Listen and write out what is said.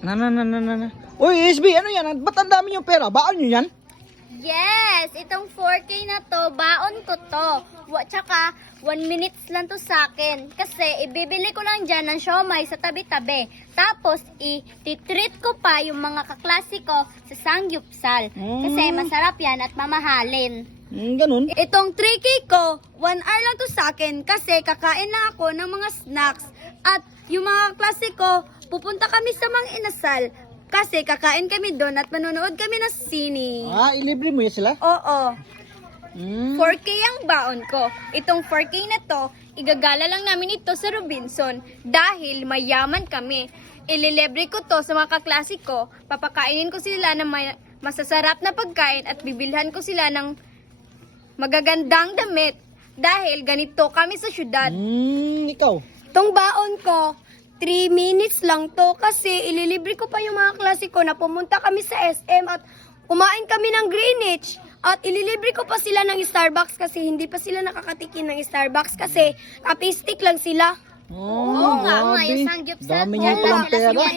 Na. Uy, SB, ano yan? Ba't ang dami yung pera? Baon nyo yan? Yes, itong 4K na to, baon ko to. Tsaka, 1 minutes lang to sa akin. Kasi, ibibili ko lang dyan ng siomay sa tabi-tabi. Tapos, i-treat ko pa yung mga kaklase ko sa Sangyupsal. Kasi, masarap yan at mamahalin. Ganun. Itong 3K ko, 1 hour lang to sa akin. Kasi, kakain lang ako ng mga snacks. At, yung mga klase ko, pupunta kami sa mga inasal. Kasi, kakain kami doon at manonood kami ng sine. Ilibre mo yan sila? Oo. 4K ang baon ko. Itong 4K na to, igagala lang namin ito sa Robinson dahil mayaman kami. Ililibre ko to sa mga kaklase ko, papakainin ko sila ng masasarap na pagkain at bibilhan ko sila ng magagandang damit dahil ganito kami sa syudad. Ikaw? Itong baon ko, 3 minutes lang to kasi ililibre ko pa yung mga klase ko na pumunta kami sa SM at kumain kami ng Greenwich. At ililibre ko pa sila ng Starbucks kasi hindi pa sila nakakatikim ng Starbucks kasi kapistik lang sila. Oo nga, yung Sangyupsal. Dami niya palang pera. Sila